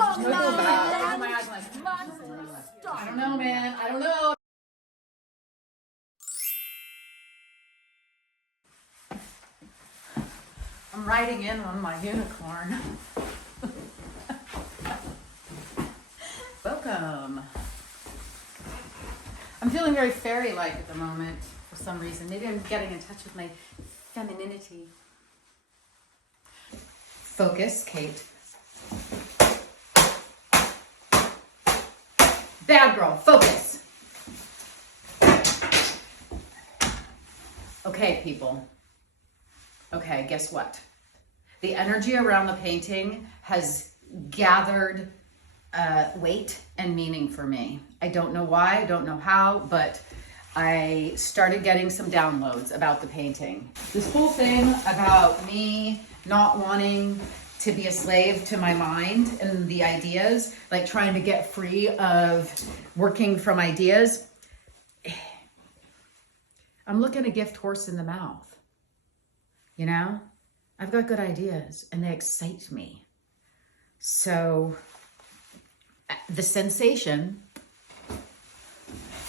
I don't know, man. I don't know. I'm riding in on my unicorn. Welcome. I'm feeling very fairy-like at the moment for some reason. Maybe I'm getting in touch with my femininity. Focus, Kate. Bad girl, focus. Okay, people. Okay, guess what? The energy around the painting has gathered weight and meaning for me. I don't know why, I don't know how, but I started getting some downloads about the painting. This whole thing about me not wanting to be a slave to my mind and the ideas, like trying to get free of working from ideas. I'm looking a gift horse in the mouth. You know, I've got good ideas and they excite me. So the sensation,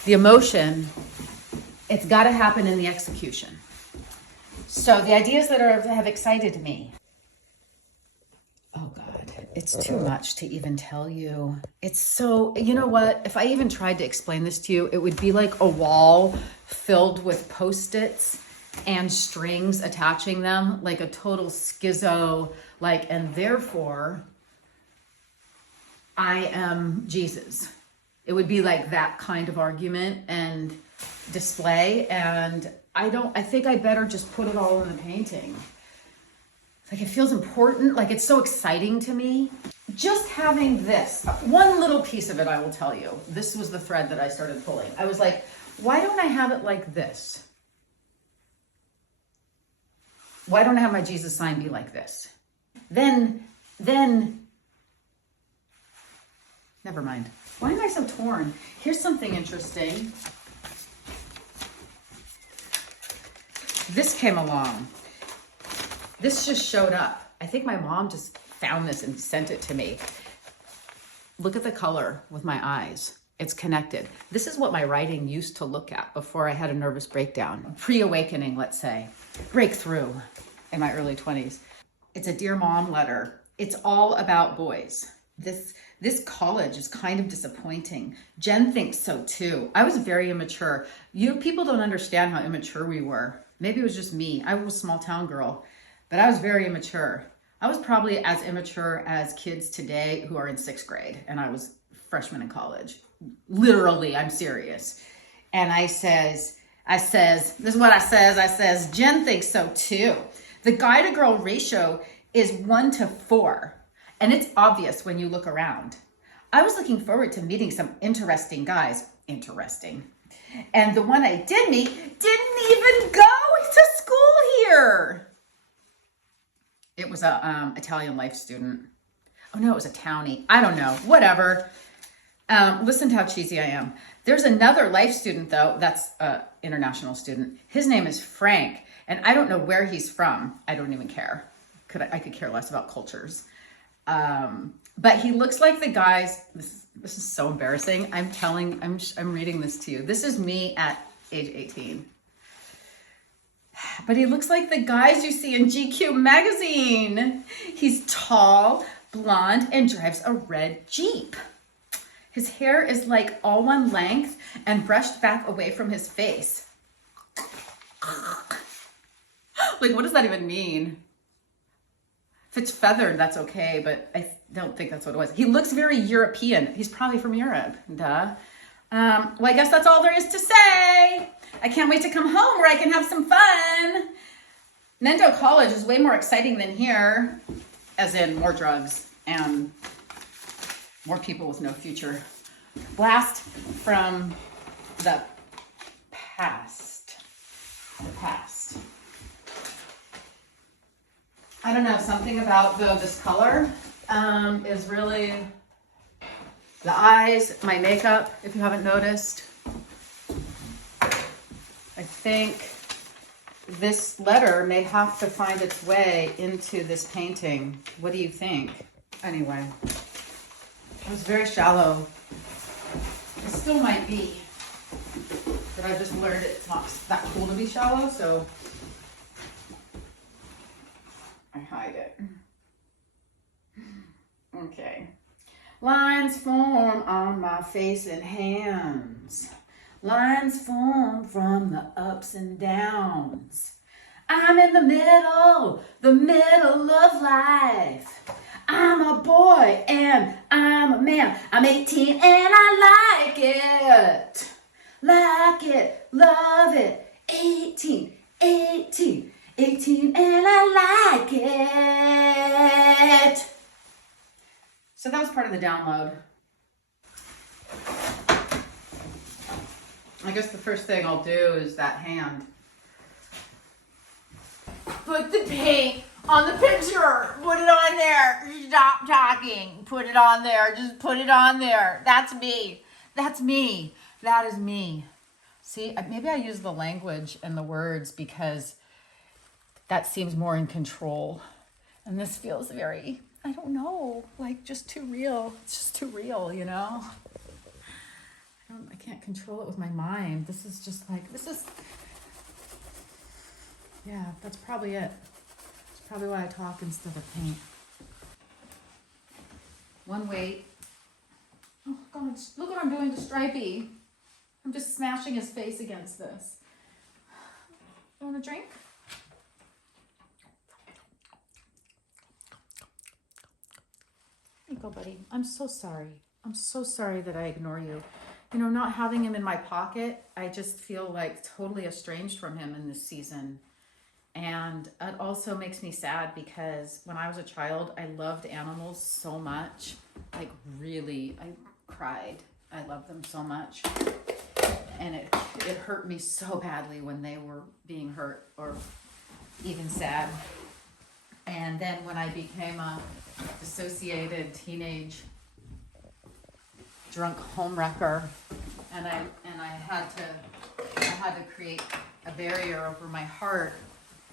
the emotion, it's got to happen in the execution. So the ideas that have excited me. Oh God, it's too much to even tell you. It's so, you know what? If I even tried to explain this to you, it would be like a wall filled with Post-its and strings attaching them, like a total schizo, like, and therefore I am Jesus. It would be like that kind of argument and display. And I think I better just put it all in the painting. Like, it feels important. Like, it's so exciting to me. Just having this, one little piece of it, I will tell you. This was the thread that I started pulling. I was like, why don't I have it like this? Why don't I have my Jesus sign be like this? Then, never mind. Why am I so torn? Here's something interesting. This came along. This just showed up. I think my mom just found this and sent it to me. Look at the color with my eyes. It's connected. This is what my writing used to look at before I had a nervous breakdown. Pre-awakening, let's say. Breakthrough in my early 20s. It's a Dear Mom letter. It's all about boys. This college is kind of disappointing. Jen thinks so too. I was very immature. You people don't understand how immature we were. Maybe it was just me. I was a small town girl, but I was very immature. I was probably as immature as kids today who are in 6th grade, and I was freshman in college. Literally, I'm serious. And I says, this is what I says, Jen thinks so too. The guy to girl ratio is 1 to 4. And it's obvious when you look around. I was looking forward to meeting some interesting guys. Interesting. And the one I did meet didn't even go to school here. It was a Italian life student. Oh no, it was a townie. I don't know, whatever. Listen to how cheesy I am. There's another life student though, that's an international student. His name is Frank, and I don't know where he's from. I don't even care. I could care less about cultures. But he looks like the guys, this is so embarrassing. I'm reading this to you. This is me at age 18. But he looks like the guys you see in GQ magazine. He's tall, blonde, and drives a red Jeep. His hair is like all one length and brushed back away from his face. Like, what does that even mean? If it's feathered, that's okay, but I don't think that's what it was. He looks very European. He's probably from Europe, duh. Well, I guess that's all there is to say. I can't wait to come home where I can have some fun. Mendo College is way more exciting than here, as in more drugs and more people with no future. Blast from the past. The past. I don't know, something about this color is really the eyes, my makeup, if you haven't noticed. I think this letter may have to find its way into this painting. What do you think? Anyway, It was very shallow. It still might be. But I've just learned it's not that cool to be shallow, so I hide it. Okay. Lines form on my face and hands. Lines form from the ups and downs. I'm in the middle of life. I'm a boy and I'm a man. I'm 18 and I like it. Like it, love it. 18 and I like it. So that was part of the download. I guess the first thing I'll do is that hand. Put the paint on the picture. Put it on there. Stop talking. Put it on there. Just put it on there. That's me. That's me. That is me. See, maybe I use the language and the words because that seems more in control. And this feels very, I don't know, like just too real. It's just too real, you know? I can't control it with my mind. This is just like, yeah, that's probably it. It's probably why I talk instead of paint. One weight. Oh God, look what I'm doing to Stripey. I'm just smashing his face against this. You want a drink? Here you go, buddy. I'm so sorry. I'm so sorry that I ignore you. You know, not having him in my pocket, I just feel like totally estranged from him in this season. And it also makes me sad because when I was a child, I loved animals so much. Like really, I cried. I loved them so much. And it hurt me so badly when they were being hurt or even sad. And then when I became a dissociated teenage drunk homewrecker, and I had to create a barrier over my heart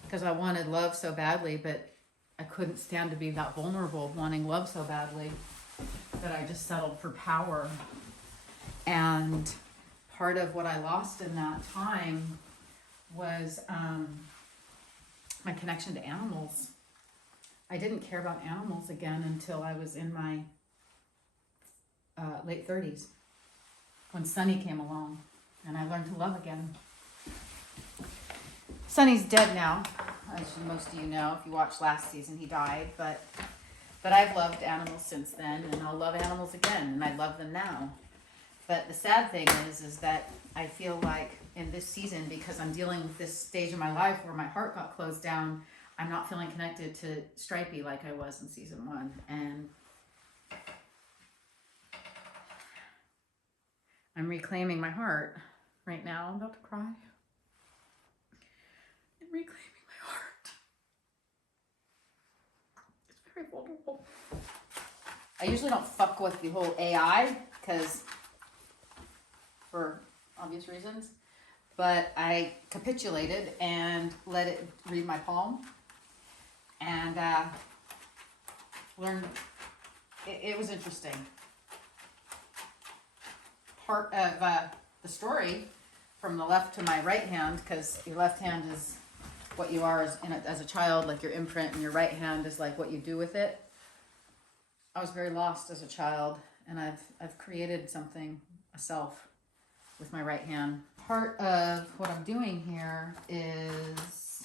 because I wanted love so badly, but I couldn't stand to be that vulnerable, wanting love so badly that I just settled for power. And part of what I lost in that time was my connection to animals. I didn't care about animals again until I was in my late 30s when Sonny came along and I learned to love again. Sonny's dead now, as most of you know. If you watched last season, he died, but I've loved animals since then, and I'll love animals again, and I love them now. But the sad thing is that I feel like in this season, because I'm dealing with this stage of my life where my heart got closed down, I'm not feeling connected to Stripey like I was in season 1. And I'm reclaiming my heart right now. I'm about to cry. I'm reclaiming my heart. It's very vulnerable. I usually don't fuck with the whole AI because for obvious reasons, but I capitulated and let it read my palm and learned. It was interesting. Part of the story from the left to my right hand, because your left hand is what you are as a child, like your imprint, and your right hand is like what you do with it. I was very lost as a child, and I've created something, a self, with my right hand. Part of what I'm doing here is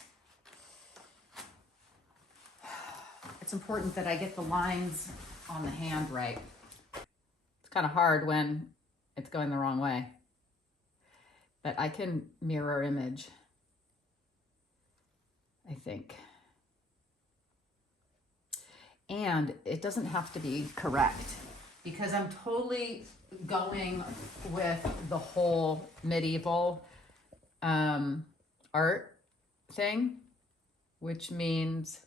it's important that I get the lines on the hand right. It's kind of hard when it's going the wrong way, but I can mirror image, I think. And it doesn't have to be correct because I'm totally going with the whole medieval art thing, which means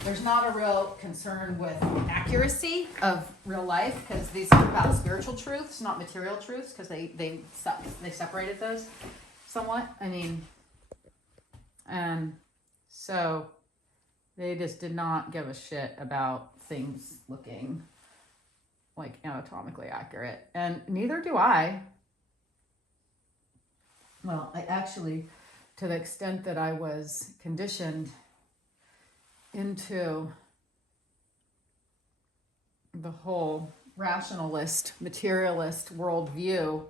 there's not a real concern with accuracy of real life because these are about spiritual truths, not material truths, because they separated those somewhat. I mean, so they just did not give a shit about things looking like anatomically accurate, and neither do I. Well, I actually, to the extent that I was conditioned into the whole rationalist, materialist worldview,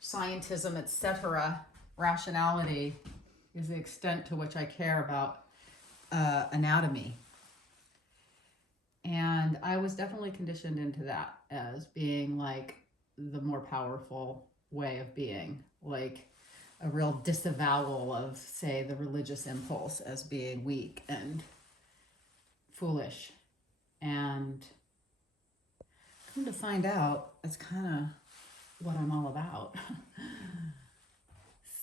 scientism, etc., rationality is the extent to which I care about anatomy. And I was definitely conditioned into that as being like the more powerful way of being, like a real disavowal of, say, the religious impulse as being weak and foolish. And come to find out, it's kind of what I'm all about.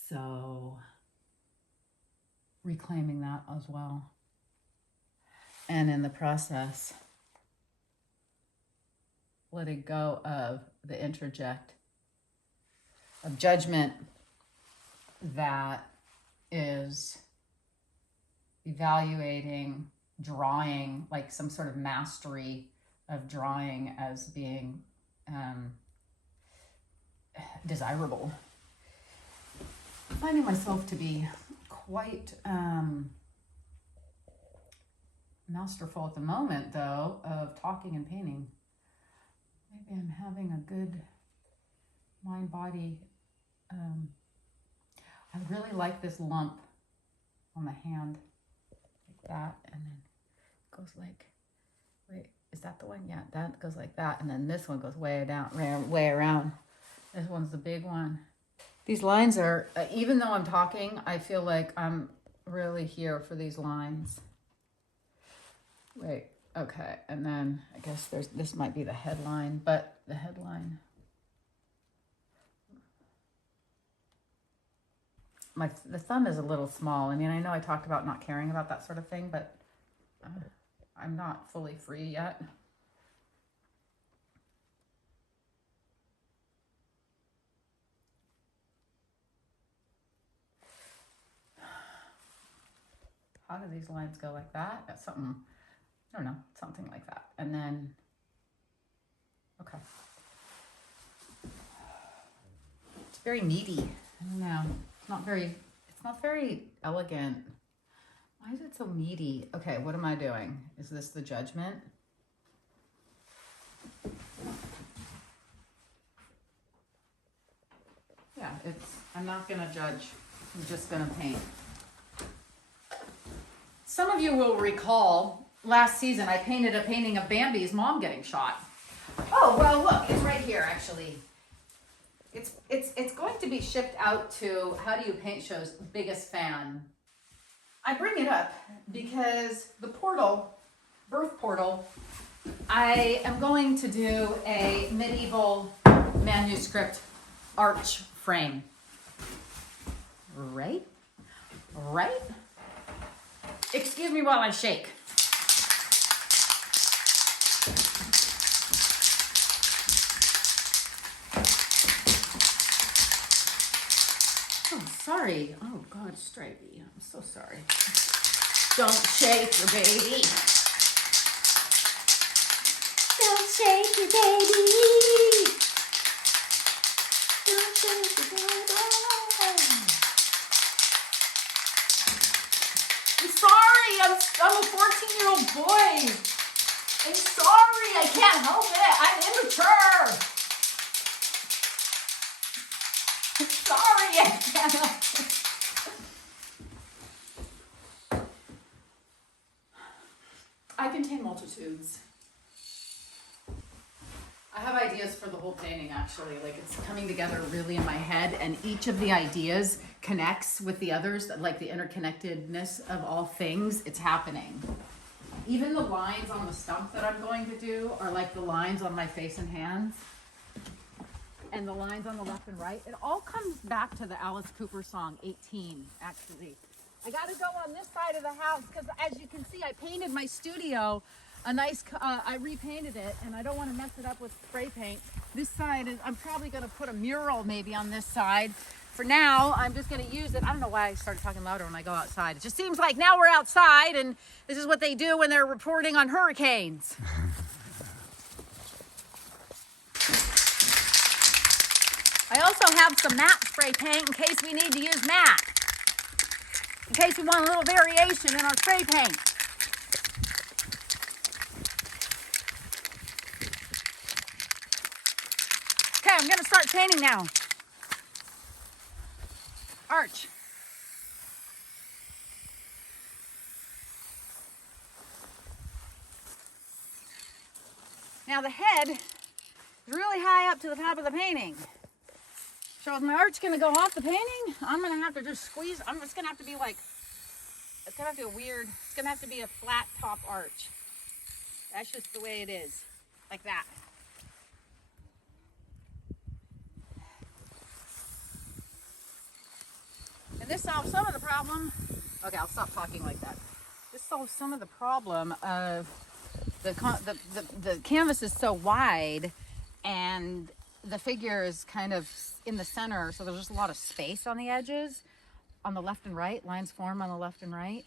So reclaiming that as well. And in the process, letting go of the interject of judgment that is evaluating drawing, like some sort of mastery of drawing as being desirable. I'm finding myself to be quite masterful at the moment, though, of talking and painting. Maybe I'm having a good mind-body. I really like this lump on the hand, like that, and then it goes like, wait, is that the one? Yeah, that goes like that, and then this one goes way down, way around. This one's the big one. These lines are, even though I'm talking, I feel like I'm really here for these lines. Wait, okay, and then I guess this might be the headline, but the headline. The thumb is a little small. I mean, I know I talked about not caring about that sort of thing, but I'm not fully free yet. How do these lines go like that? That's something, I don't know, something like that. And then, okay. It's very meaty. I don't know. It's not very elegant. Why is it so meaty? Okay, what am I doing? Is this the judgment? Yeah, I'm not gonna judge. I'm just gonna paint. Some of you will recall last season I painted a painting of Bambi's mom getting shot. Oh, well, look, it's right here, actually. It's going to be shipped out to How Do You Paint Show's biggest fan. I bring it up because the portal, birth portal, I am going to do a medieval manuscript arch frame. Right? Right? Excuse me while I shake. Oh, sorry. Oh, God, Stripey. I'm so sorry. Don't shake your baby. Don't shake your baby. Don't shake your baby. I'm sorry. I'm a 14-year-old boy. I'm sorry. I can't help it. I'm immature. I'm sorry. I can't help it. I contain multitudes. I have ideas for the whole painting, actually. Like, it's coming together really in my head, and each of the ideas connects with the others, like the interconnectedness of all things. It's happening. Even the lines on the stump that I'm going to do are like the lines on my face and hands, and the lines on the left and right. It all comes back to the Alice Cooper song 18, actually. I got to go on this side of the house because, as you can see, I painted my studio a nice, I repainted it, and I don't want to mess it up with spray paint. This side is, I'm probably going to put a mural maybe on this side. For now, I'm just going to use it. I don't know why I started talking louder when I go outside. It just seems like now we're outside, and this is what they do when they're reporting on hurricanes. I also have some matte spray paint in case we need to use matte. In case we want a little variation in our spray paint. Okay, I'm gonna start painting now. Arch. Now the head is really high up to the top of the painting. So is my arch gonna go off the painting? I'm gonna have to just squeeze. It's gonna have to be like, it's gonna have to be weird. It's gonna have to be a flat top arch. That's just the way it is, like that. And this solves some of the problem. Okay, I'll stop talking like that. This solves some of the problem of the canvas is so wide and the figure is kind of in the center, so there's just a lot of space on the edges, on the left and right. Lines form on the left and right.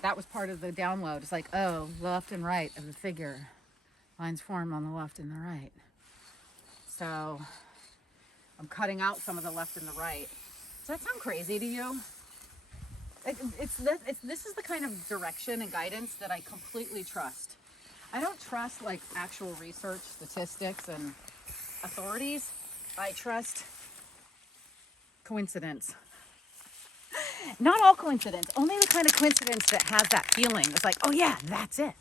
That was part of the download. It's like, oh, left and right of the figure. Lines form on the left and the right. So I'm cutting out some of the left and the right. Does that sound crazy to you? This is the kind of direction and guidance that I completely trust. I don't trust like actual research, statistics, and authorities. I trust coincidence. Not all coincidence, only the kind of coincidence that has that feeling. It's like, oh yeah, that's it.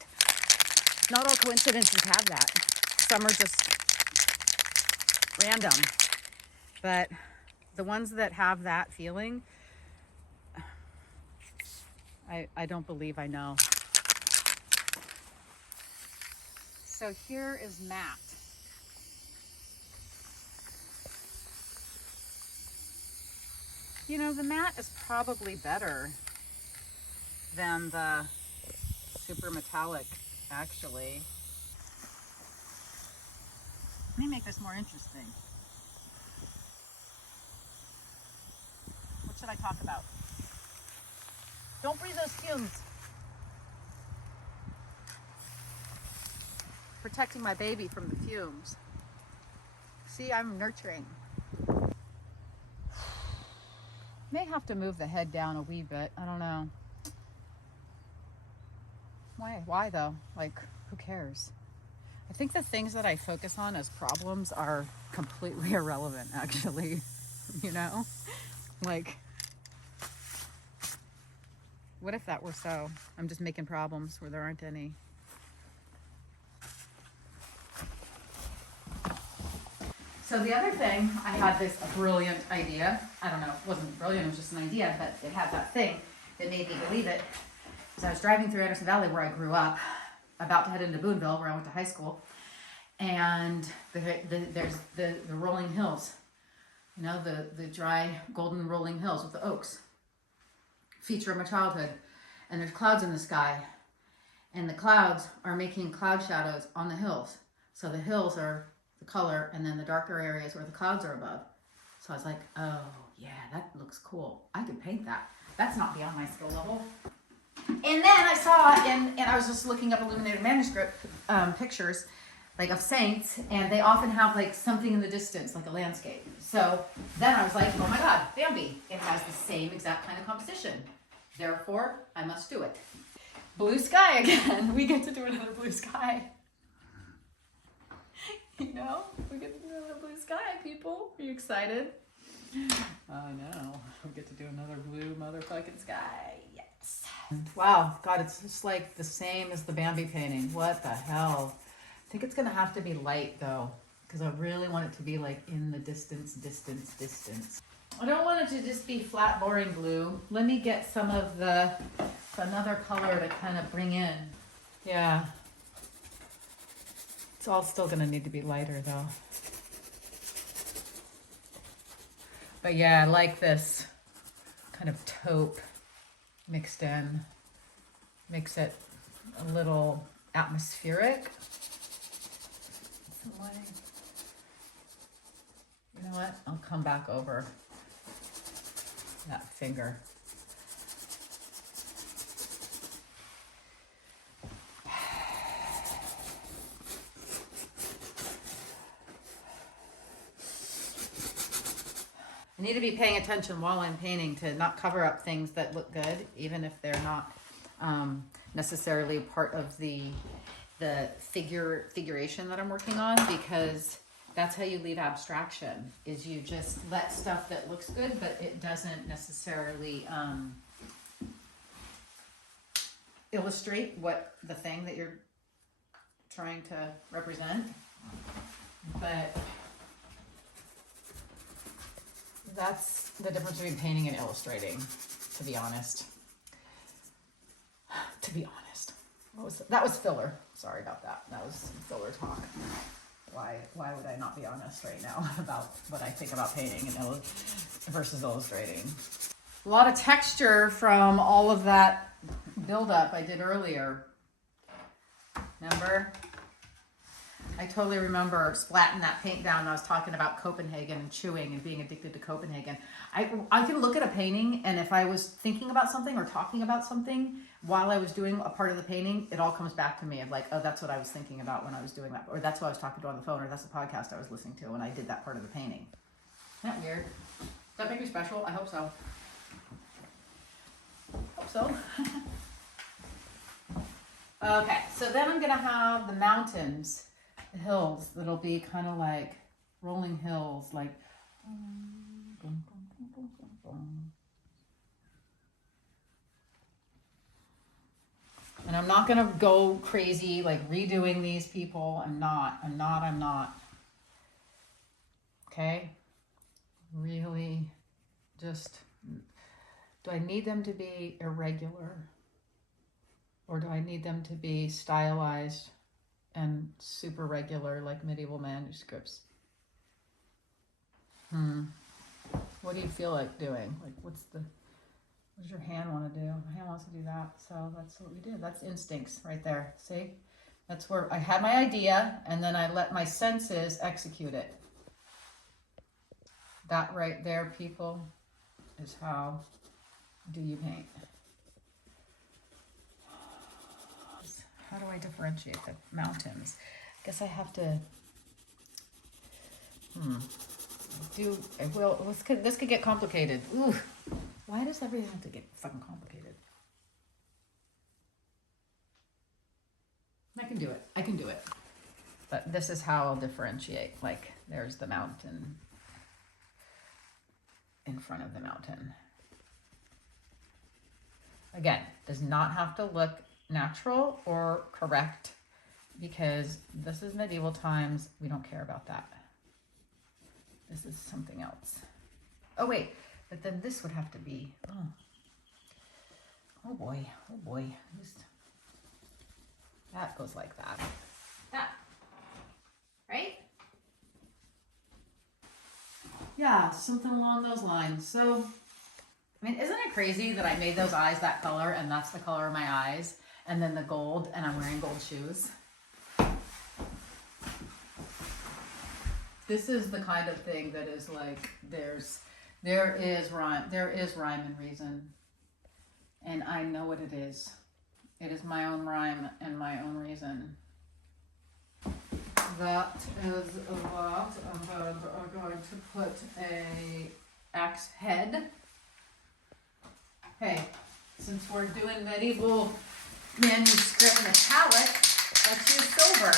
Not all coincidences have that. Some are just random. But the ones that have that feeling, I don't believe I know. So here is matte. You know, the matte is probably better than the super metallic, actually. Let me make this more interesting. What should I talk about? Don't breathe those fumes. Protecting my baby from the fumes. See, I'm nurturing. May have to move the head down a wee bit. I don't know. Why though? Like, who cares? I think the things that I focus on as problems are completely irrelevant, actually. You know? Like, what if that were so? I'm just making problems where there aren't any. So the other thing, I had this brilliant idea. I don't know, it wasn't brilliant, it was just an idea, but it had that thing that made me believe it. So I was driving through Anderson Valley where I grew up, about to head into Boonville where I went to high school. And there's the rolling hills, you know, the dry golden rolling hills with the oaks. Feature of my childhood. And there's clouds in the sky. And the clouds are making cloud shadows on the hills. So the hills are the color, and then the darker areas where the clouds are above. So I was like, oh yeah, that looks cool. I could paint that. That's not beyond my skill level. And then I saw, and I was just looking up illuminated manuscript pictures, like of saints, and they often have like something in the distance, like a landscape. So then I was like, oh my God, Bambi. It has the same exact kind of composition. Therefore, I must do it. Blue sky again. We get to do another blue sky. You know, we get to do another blue sky, people. Are you excited? I know. We get to do another blue motherfucking sky. Yes. Wow. God, it's just like the same as the Bambi painting. What the hell? I think it's going to have to be light, though, because I really want it to be like in the distance. I don't want it to just be flat, boring blue. Let me get some of another color to kind of bring in. Yeah. It's all still going to need to be lighter, though. But yeah, I like this kind of taupe mixed in. Makes it a little atmospheric. Some way. You know what? I'll come back over that finger. I need to be paying attention while I'm painting to not cover up things that look good, even if they're not necessarily part of the figuration that I'm working on, because that's how you leave abstraction, is you just let stuff that looks good, but it doesn't necessarily illustrate what the thing that you're trying to represent. But that's the difference between painting and illustrating, to be honest. To be honest. That was filler. Sorry about that. That was some filler talk. Why would I not be honest right now about what I think about painting and versus illustrating? A lot of texture from all of that buildup I did earlier. Remember? I totally remember splatting that paint down. I was talking about Copenhagen and chewing and being addicted to Copenhagen. I can look at a painting, and if I was thinking about something or talking about something while I was doing a part of the painting, it all comes back to me of like, oh, that's what I was thinking about when I was doing that, or that's what I was talking to on the phone, or that's the podcast I was listening to when I did that part of the painting. Isn't that weird? Does that make me special? I hope so. Hope so. Okay, so then I'm gonna have the mountains, the hills, that'll be kind of like rolling hills, like and I'm not gonna go crazy like redoing these people. I'm not. Okay? Really just, do I need them to be irregular? Or do I need them to be stylized and super regular like medieval manuscripts? What do you feel like doing? Like what does your hand want to do? My hand wants to do that, so that's what we do. That's instincts right there. See? That's where I had my idea and then I let my senses execute it. That right there, people, is how do you paint. How do I differentiate the mountains? I guess I have to this could get complicated. Ooh, why does everything have to get fucking complicated? I can do it. But this is how I'll differentiate. Like, there's the mountain in front of the mountain. Again, does not have to look natural or correct, because this is medieval times. We don't care about that. This is something else. Oh wait, but then this would have to be, oh boy, that goes like that. That, right? Yeah, something along those lines. So, I mean, isn't it crazy that I made those eyes that color and that's the color of my eyes? And then the gold, and I'm wearing gold shoes. This is the kind of thing that is like, there is rhyme and reason. And I know what it is. It is my own rhyme and my own reason. That is what I'm going to put a axe head. Hey, since we're doing medieval manuscript metallic, let's use silver.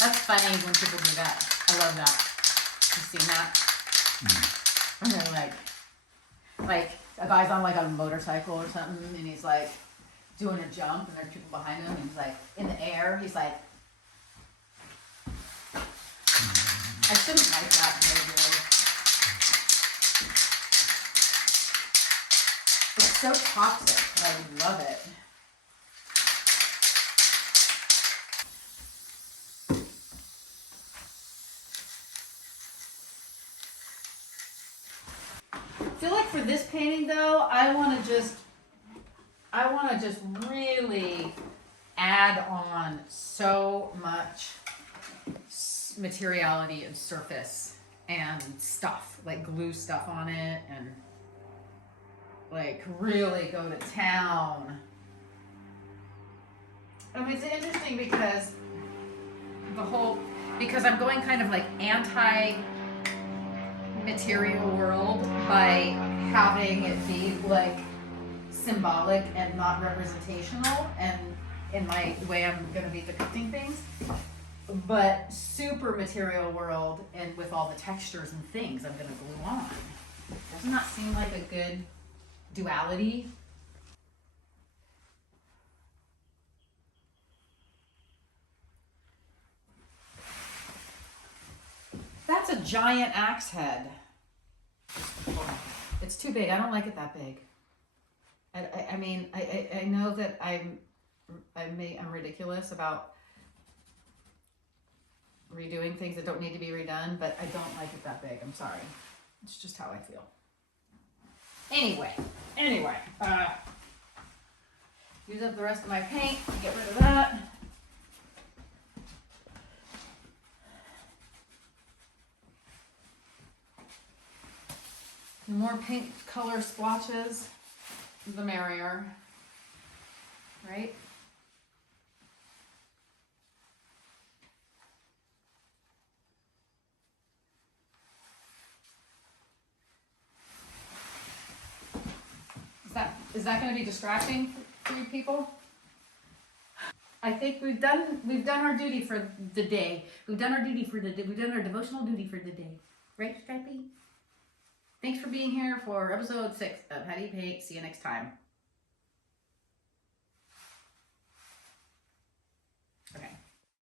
That's funny when people do that. I love that. You seen that? And they're like a guy's on like a motorcycle or something, and he's like doing a jump, and there's people behind him, and he's like in the air. He's like, I shouldn't like that regularly. It's so toxic, but I love it. I feel like for this painting though, I want to just really add on so much materiality and surface and stuff, like glue stuff on it, and like really go to town I mean, it's interesting because because I'm going kind of like anti-material world by having it be like symbolic and not representational, and in my way I'm going to be depicting things, but super material world and with all the textures and things I'm going to glue on. Doesn't that seem like a good duality? That's a giant axe head. It's too big. I don't like it that big. I mean, I know that I'm ridiculous about redoing things that don't need to be redone, but I don't like it that big. I'm sorry. It's just how I feel. Anyway, use up the rest of my paint, get rid of that. The more paint color splotches, the merrier, right? Is that going to be distracting for you people? I think we've done our duty for the day. We've done our devotional duty for the day, right, Stripey? Thanks for being here for episode 6 of How Do You Paint. See you next time.